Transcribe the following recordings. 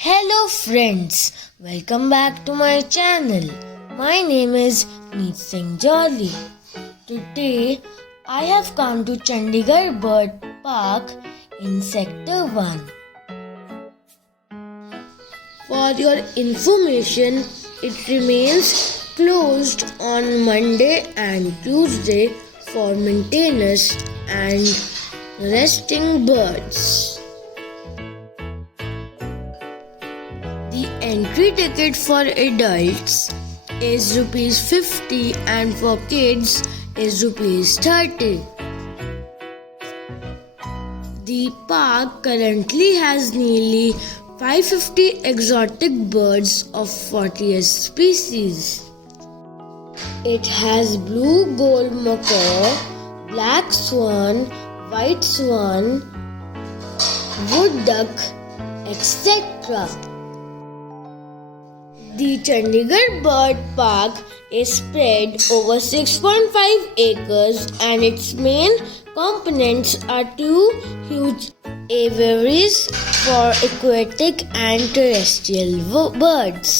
Hello friends, welcome back to my channel. My name is Meet Singh Jolly. Today I have come to Chandigarh Bird Park in Sector 1. For your information, it remains closed on Monday and Tuesday for maintenance and resting birds. The entry ticket for adults is ₹50 and for kids is ₹30. The park currently has nearly 550 exotic birds of 48 species. It has blue gold macaw, black swan, white swan, wood duck, etc. The Chandigarh Bird Park is spread over 6.5 acres and its main components are two huge aviaries for aquatic and terrestrial birds.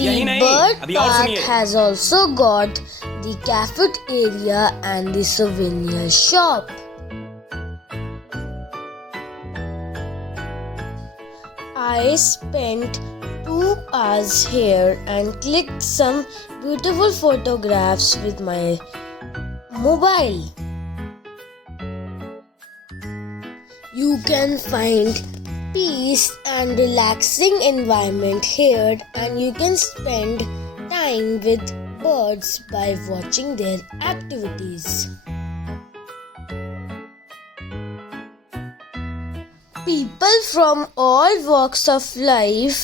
The bird park has also got the cafeteria and the souvenir shop. I spent 2 hours here and clicked some beautiful photographs with my mobile. You can find peace and relaxing environment here, and you can spend time with birds by watching their activities. People from all walks of life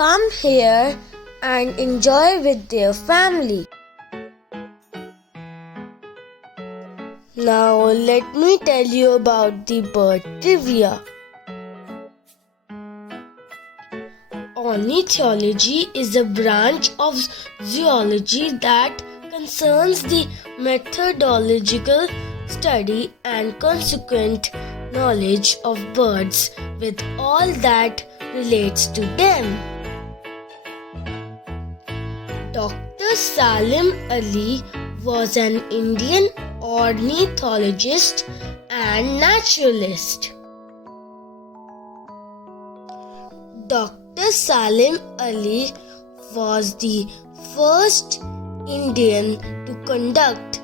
come here and enjoy with their family. Now let me tell you about the bird trivia. Ornithology is a branch of zoology that concerns the methodological study and consequent knowledge of birds with all that relates to them. Dr. Salim Ali was an Indian ornithologist and naturalist. Dr. Salim Ali was the first Indian to conduct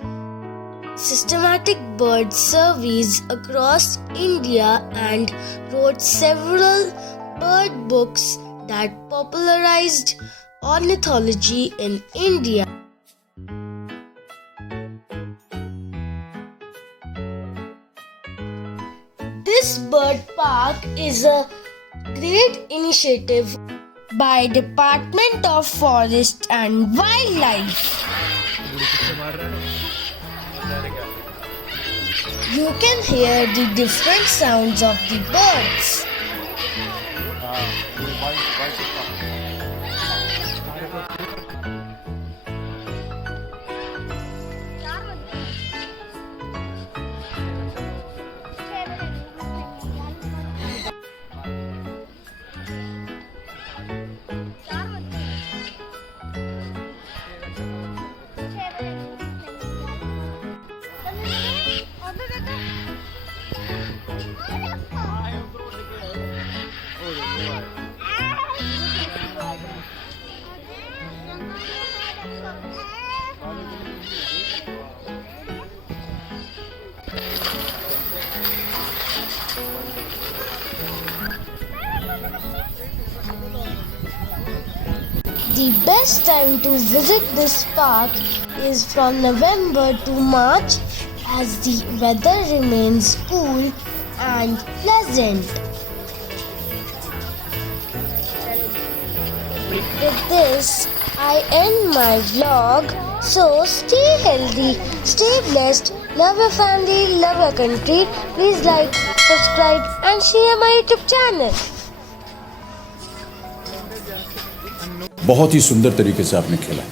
systematic bird surveys across India and wrote several bird books that popularized ornithology in India. This bird park is a great initiative by Department of Forest and Wildlife. You can hear the different sounds of the birds. The best time to visit this park is from November to March as the weather remains cool and pleasant. With this, I end my vlog. So stay healthy, stay blessed, love your family, love your country. Please like, subscribe and share my YouTube channel. बहुत ही सुंदर तरीके से आपने खेला।